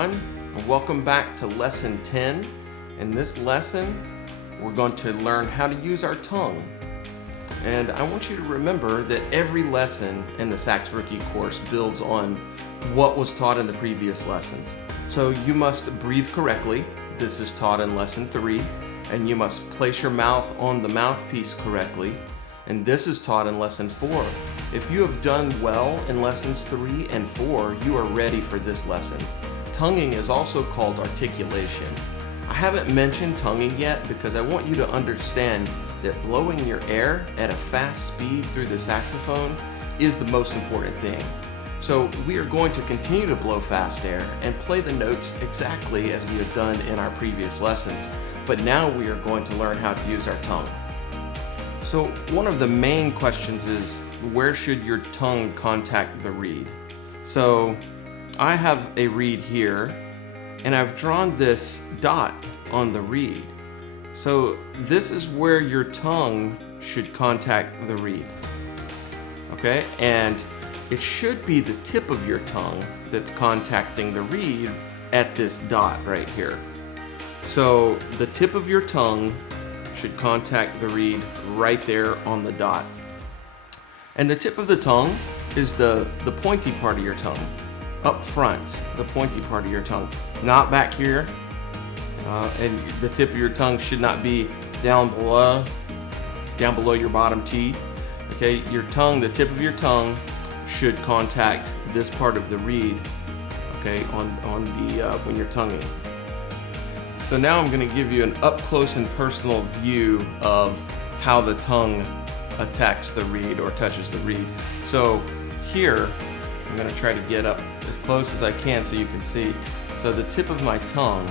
everyone, and welcome back to Lesson 10. In this lesson, we're going to learn how to use our tongue. And I want you to remember that every lesson in the Sax Rookie course builds on what was taught in the previous lessons. So you must breathe correctly. This is taught in Lesson 3. And you must place your mouth on the mouthpiece correctly. And this is taught in Lesson 4. If you have done well in Lessons 3 and 4, you are ready for this lesson. Tonguing is also called articulation. I haven't mentioned tonguing yet because I want you to understand that blowing your air at a fast speed through the saxophone is the most important thing. So we are going to continue to blow fast air and play the notes exactly as we have done in our previous lessons. But now we are going to learn how to use our tongue. So one of the main questions is, where should your tongue contact the reed? So I have a reed here, and I've drawn this dot on the reed. So this is where your tongue should contact the reed. Okay, and it should be the tip of your tongue that's contacting the reed at this dot right here. So the tip of your tongue should contact the reed right there on the dot. And the tip of the tongue is the pointy part of your tongue. Up front, the pointy part of your tongue. Not back here. And the tip of your tongue should not be down below your bottom teeth. Okay, your tongue, the tip of your tongue should contact this part of the reed, okay, on the when you're tonguing. So now I'm going to give you an up close and personal view of how the tongue attacks the reed or touches the reed. So here, I'm going to try to get up as close as I can so you can see. So the tip of my tongue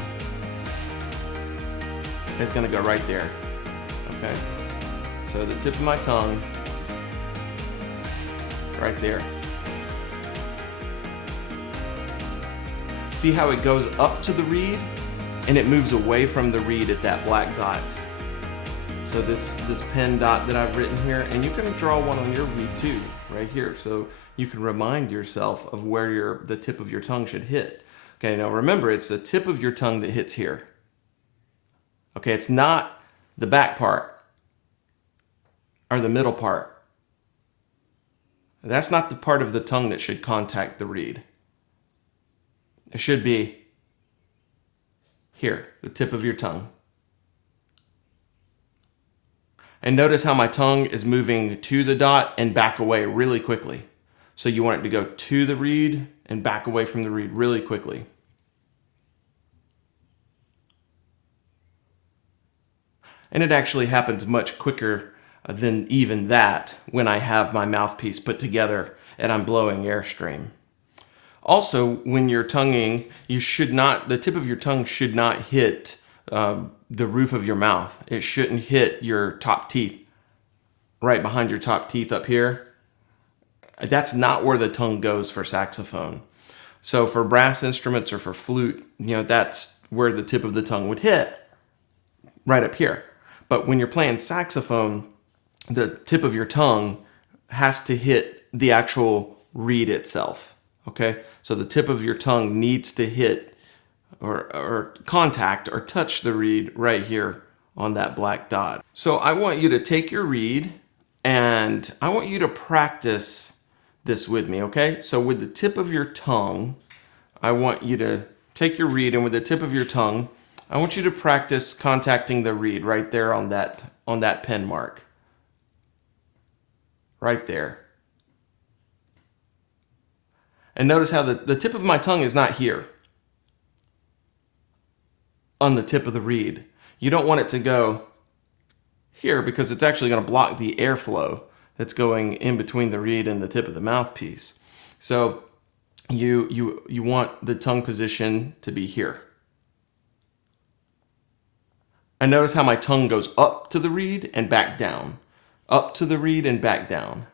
is going to go right there. Okay. So the tip of my tongue, right there. See how it goes up to the reed and it moves away from the reed at that black dot. So this pen dot that I've written here, and you can draw one on your reed too, right here. So you can remind yourself of where the tip of your tongue should hit. Okay, now remember, it's the tip of your tongue that hits here. Okay, it's not the back part or the middle part. That's not the part of the tongue that should contact the reed. It should be here, the tip of your tongue. And notice how my tongue is moving to the dot and back away really quickly. So you want it to go to the reed and back away from the reed really quickly. And it actually happens much quicker than even that when I have my mouthpiece put together and I'm blowing airstream. Also, when you're tonguing, the tip of your tongue should not hit the roof of your mouth. It shouldn't hit your top teeth, right behind your top teeth up here. That's not where the tongue goes for saxophone. So for brass instruments or for flute, that's where the tip of the tongue would hit, right up here. But when you're playing saxophone, the tip of your tongue has to hit the actual reed itself. Okay, so the tip of your tongue needs to hit or contact or touch the reed right here on that black dot. So I want you to take your reed and I want you to practice this with me, okay? So with the tip of your tongue, I want you to take your reed, and with the tip of your tongue, I want you to practice contacting the reed right there on that pen mark. Right there. And notice how the tip of my tongue is not here on the tip of the reed. You don't want it to go here because it's actually going to block the airflow that's going in between the reed and the tip of the mouthpiece. So you want the tongue position to be here. And notice how my tongue goes up to the reed and back down. Up to the reed and back down.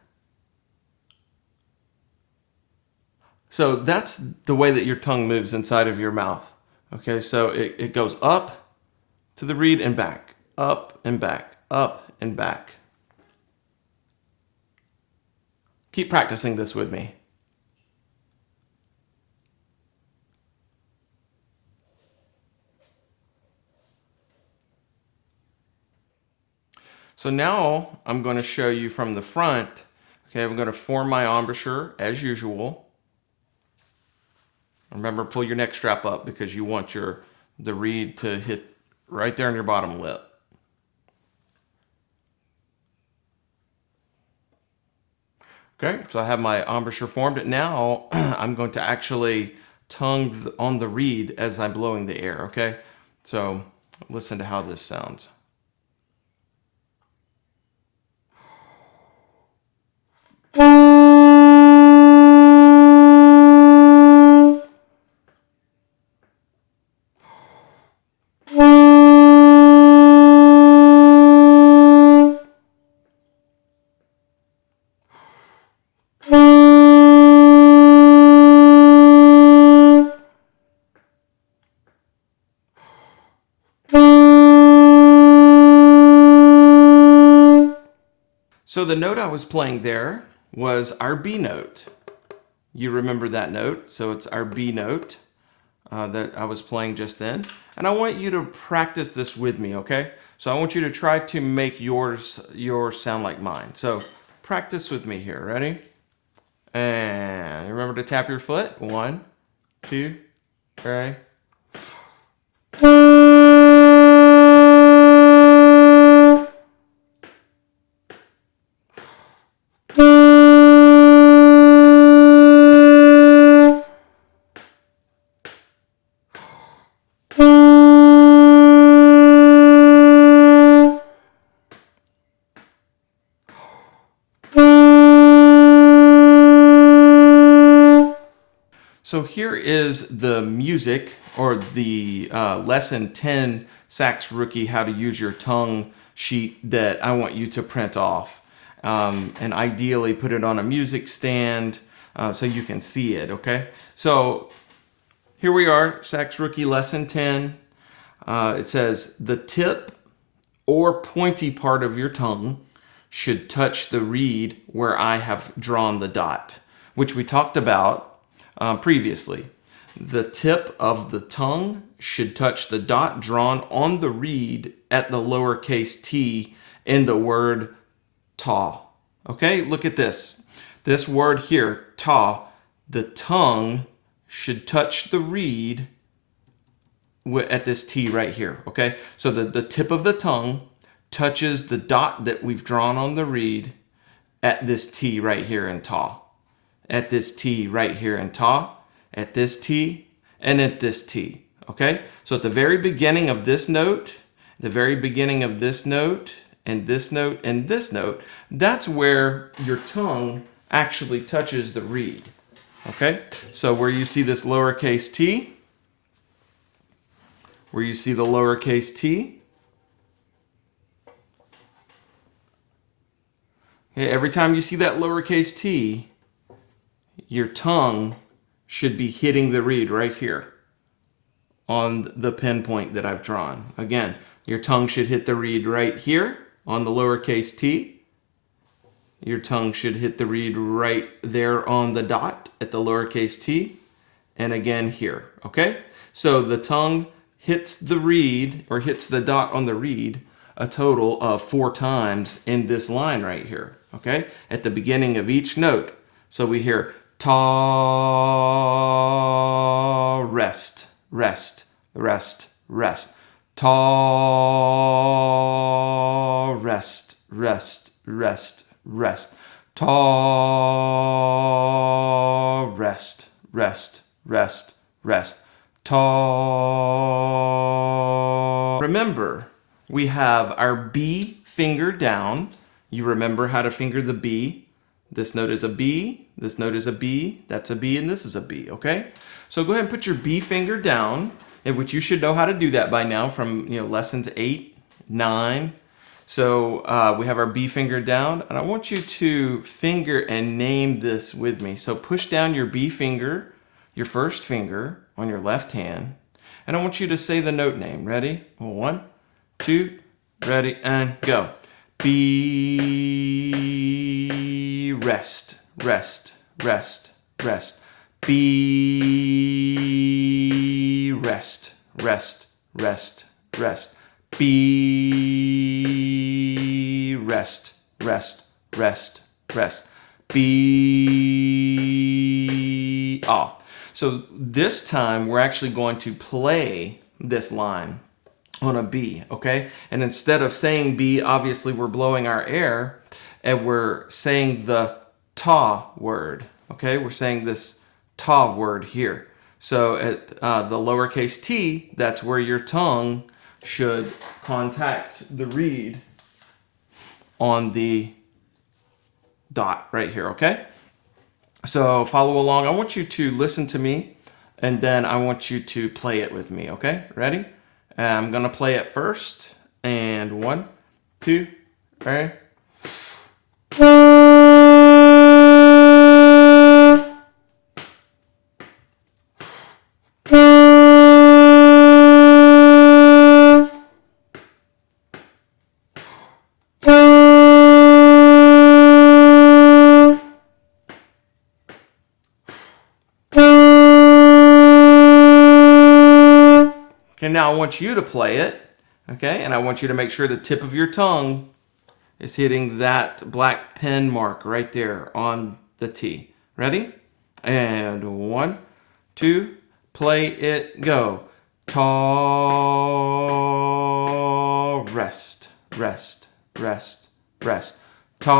So that's the way that your tongue moves inside of your mouth. Okay, so it goes up to the reed and back, up and back, up and back. Keep practicing this with me. So now I'm going to show you from the front. Okay, I'm going to form my embouchure as usual. Remember, pull your neck strap up because you want the reed to hit right there on your bottom lip. Okay, so I have my embouchure formed. Now I'm going to actually tongue on the reed as I'm blowing the air, okay? So listen to how this sounds. So the note I was playing there was our B note. You remember that note? So it's our B note that I was playing just then. And I want you to practice this with me, okay? So I want you to try to make yours sound like mine. So practice with me here. Ready? And remember to tap your foot. 1, 2, 3. So here is the music, or the lesson 10 Sax Rookie How to Use Your Tongue sheet that I want you to print off. And ideally put it on a music stand so you can see it, okay? So here we are, Sax Rookie lesson 10. It says, the tip or pointy part of your tongue should touch the reed where I have drawn the dot, which we talked about previously. The tip of the tongue should touch the dot drawn on the reed at the lowercase t in the word ta. Okay, look at this. This word here, ta, the tongue should touch the reed at this T right here, okay? So the tip of the tongue touches the dot that we've drawn on the reed at this T right here in ta. At this T right here in ta, at this T, and at this T, okay? So at the very beginning of this note, the very beginning of this note, and this note, and this note, that's where your tongue actually touches the reed, okay? So where you see this lowercase t, where you see the lowercase t, okay, every time you see that lowercase t, your tongue should be hitting the reed right here on the pinpoint that I've drawn. Again, your tongue should hit the reed right here on the lowercase t. Your tongue should hit the reed right there on the dot at the lowercase t. And again here, okay? So the tongue hits the reed, or hits the dot on the reed, a total of 4 times in this line right here, okay? At the beginning of each note. So we hear ta, rest, rest, rest, rest. Ta, rest, rest, rest, rest. Ta, rest, rest, rest, rest. Ta. Remember, we have our B finger down. You remember how to finger the B. This note is a B, this note is a B, that's a B, and this is a B, okay? So go ahead and put your B finger down, which you should know how to do that by now from lessons 8, 9. So we have our B finger down, and I want you to finger and name this with me. So push down your B finger, your first finger on your left hand, and I want you to say the note name. Ready? 1, 2, ready, and go. B, rest, rest, rest, rest. B, rest, rest, rest, rest. B, B, rest, rest, rest, rest. B, ah. So this time we're actually going to play this line on a B, okay? And instead of saying B, obviously we're blowing our air and we're saying the ta word, okay? We're saying this ta word here. So at the lowercase t, that's where your tongue should contact the reed on the dot right here, okay? So follow along. I want you to listen to me, and then I want you to play it with me, okay? Ready? I'm gonna play it first, and 1, 2, 3. Okay, now I want you to play it, okay? And I want you to make sure the tip of your tongue is hitting that black pen mark right there on the T. Ready? And 1, 2, play it, go. Ta, rest, rest, rest, rest. Ta,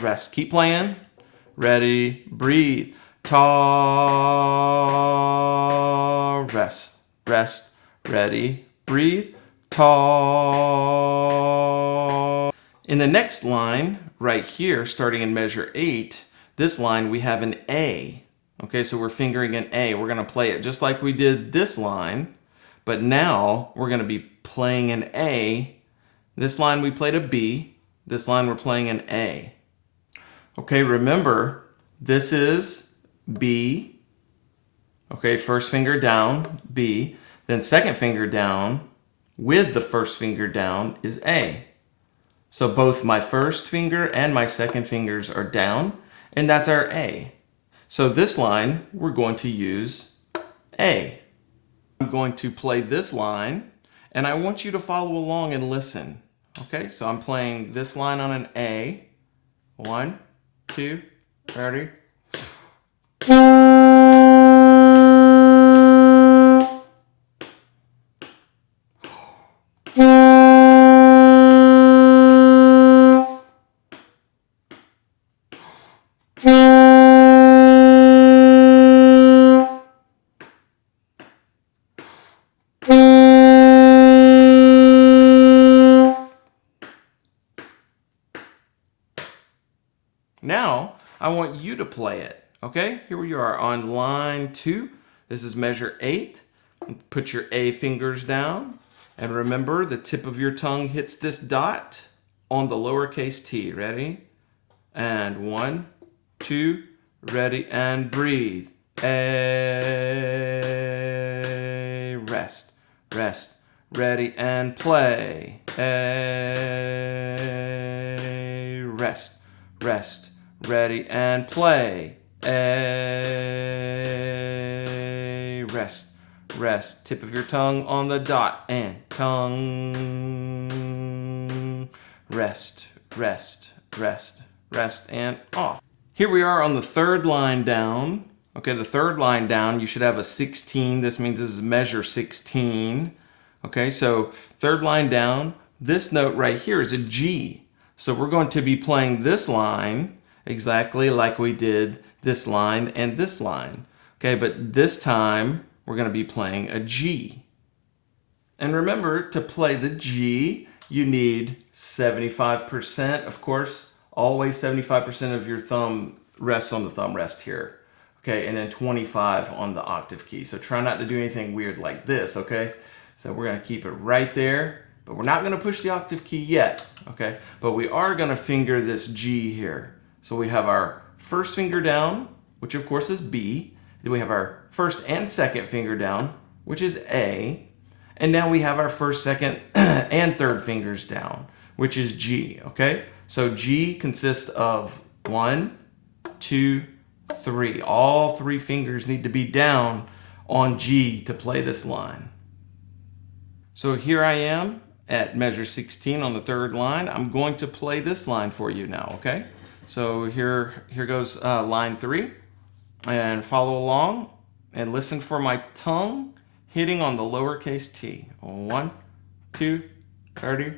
rest. Keep playing. Ready, breathe. Ta, rest, rest, ready, breathe. Ta. In the next line, right here, starting in measure 8, this line we have an A. Okay, so we're fingering an A. We're gonna play it just like we did this line, but now we're gonna be playing an A. This line we played a B. This line we're playing an A. Okay, remember, this is B. Okay, first finger down, B. Then second finger down with the first finger down is A. So both my first finger and my second fingers are down, and that's our A. So this line, we're going to use A. I'm going to play this line, and I want you to follow along and listen. Okay, so I'm playing this line on an A. 1, 2, ready? Now, I want you to play it, okay? Here we are on line 2. This is measure 8. Put your A fingers down. And remember, the tip of your tongue hits this dot on the lowercase t. Ready? And 1, 2, ready, and breathe. A, rest, rest, ready, and play. A, rest, rest, ready, and play. A, rest, rest. Tip of your tongue on the dot, and tongue. Rest, rest, rest, rest, and off. Here we are on the third line down. Okay, the third line down, you should have a 16. This means this is measure 16. Okay, so third line down, this note right here is a G. So we're going to be playing this line exactly like we did this line and this line. Okay, but this time we're going to be playing a G. And remember, to play the G, you need 75%. Of course, always 75% of your thumb rests on the thumb rest here. Okay, and then 25 on the octave key. So try not to do anything weird like this, okay? So we're going to keep it right there, but we're not going to push the octave key yet, okay? But we are going to finger this G here. So we have our first finger down, which of course is B. Then we have our first and second finger down, which is A. And now we have our first, second, and third fingers down, which is G, okay? So G consists of 1, 2, 3. All 3 fingers need to be down on G to play this line. So here I am at measure 16 on the third line, I'm going to play this line for you now, okay? So here goes line 3, and follow along and listen for my tongue hitting on the lowercase t. 1, 2, 30.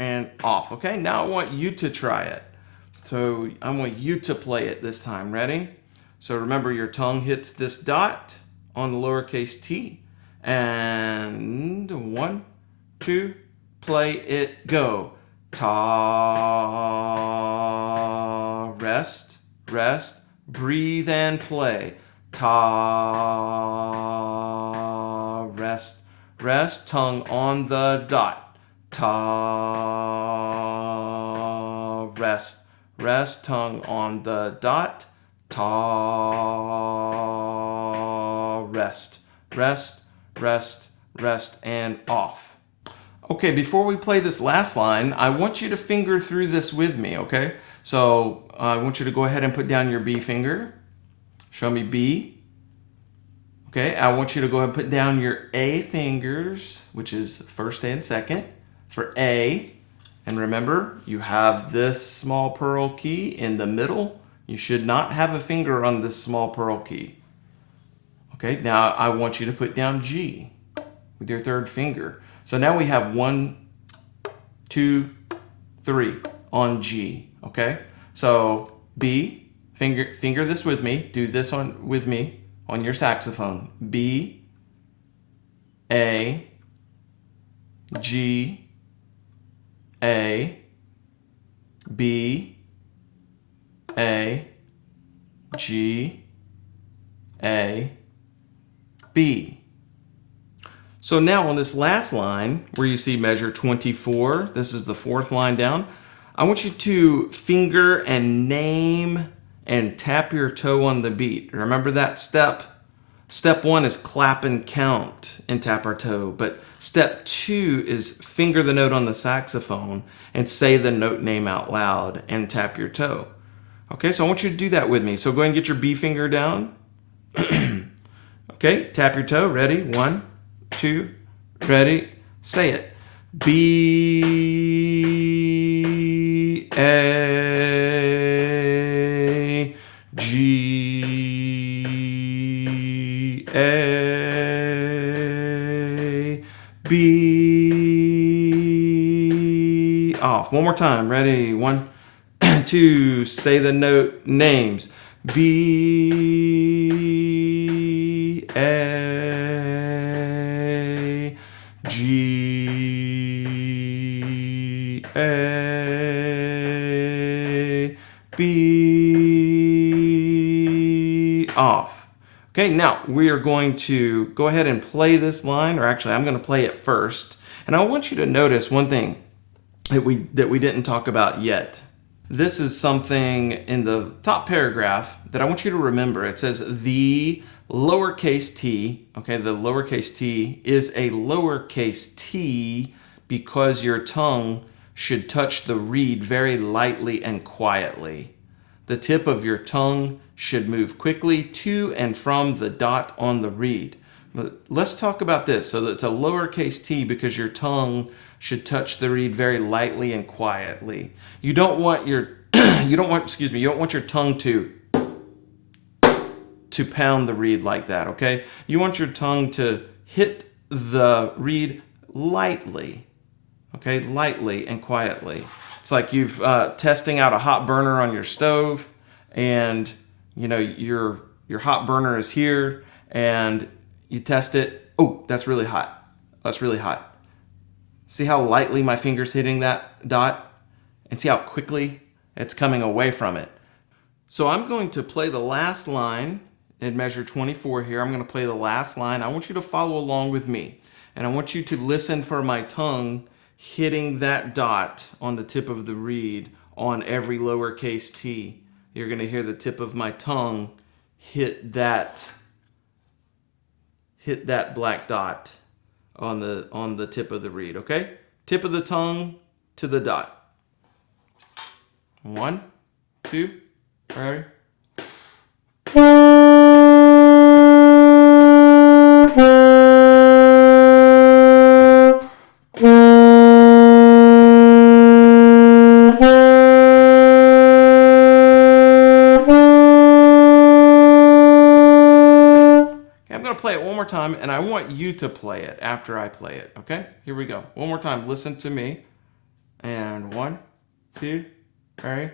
And off. Okay, now I want you to try it. So I want you to play it this time. Ready? So remember, your tongue hits this dot on the lowercase t. And 1, 2, play it, go. Ta, rest, rest, breathe and play. Ta, rest, rest, tongue on the dot. Ta, rest, rest, tongue on the dot. Ta, rest, rest, rest, rest, and off. Okay, before we play this last line, I want you to finger through this with me, okay? So I want you to go ahead and put down your B finger. Show me B. Okay, I want you to go ahead and put down your A fingers, which is first and second, for A. And remember, you have this small pearl key in the middle. You should not have a finger on this small pearl key. Okay, now I want you to put down G with your third finger. So now we have 1, 2, 3 on G, okay? So B, finger this with me. Do this with me on your saxophone. B, A, G, A, B, A, G, A, B. So now on this last line, where you see measure 24, this is the fourth line down, I want you to finger and name and tap your toe on the beat. Remember that step? Step 1 is clap and count and tap our toe, but step 2 is finger the note on the saxophone and say the note name out loud and tap your toe. Okay, so I want you to do that with me. So go ahead and get your B finger down. Okay, tap your toe. Ready? 1, 2, ready? Say it. B, A, G, A, B, off. One more time. Ready? 1, 2, say the note names. B, A, G, A, B, off. Okay, now we are going to go ahead and play this line, or actually I'm going to play it first. And I want you to notice one thing that we didn't talk about yet. This is something in the top paragraph that I want you to remember. It says the lowercase t, okay, the lowercase t is a lowercase t because your tongue should touch the reed very lightly and quietly. The tip of your tongue should move quickly to and from the dot on the reed. But let's talk about this. So it's a lowercase t because your tongue should touch the reed very lightly and quietly. You don't want your you don't want your tongue to pound the reed like that, okay? You want your tongue to hit the reed lightly, okay? Lightly and quietly. It's like you've testing out a hot burner on your stove, and you know your hot burner is here, and you test it. Oh, that's really hot. That's really hot. See how lightly my finger's hitting that dot? And see how quickly it's coming away from it. So I'm going to play the last line in measure 24 here. I'm going to play the last line. I want you to follow along with me. And I want you to listen for my tongue hitting that dot on the tip of the reed on every lowercase t. You're going to hear the tip of my tongue hit that black dot on the tip of the reed, okay? Tip of the tongue to the dot. 1, 2, ready? I'm going to play it one more time, and I want you to play it after I play it, okay? Here we go. One more time. Listen to me. And 1, 2, ready?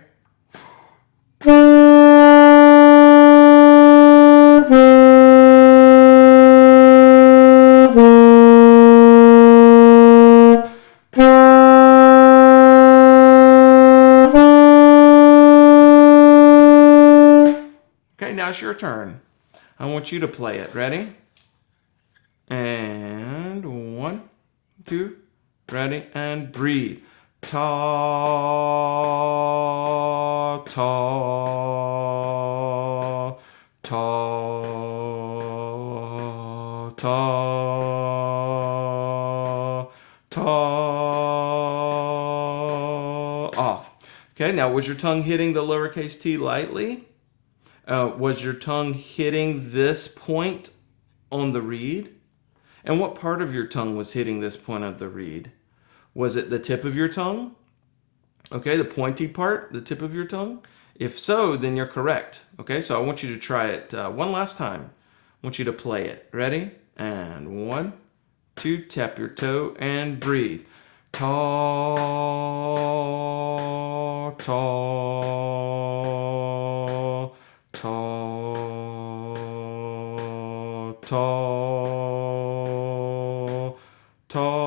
Okay, now it's your turn. I want you to play it. Ready? And 1, 2, ready, and breathe. Ta, ta, ta, ta, ta, off. Okay, now was your tongue hitting the lowercase t lightly? Was your tongue hitting this point on the reed? And what part of your tongue was hitting this point of the reed? Was it the tip of your tongue? Okay, the pointy part, the tip of your tongue? If so, then you're correct. Okay, so I want you to try it one last time. I want you to play it. Ready? And 1, 2, tap your toe and breathe. Ta, ta, ta, ta, ta.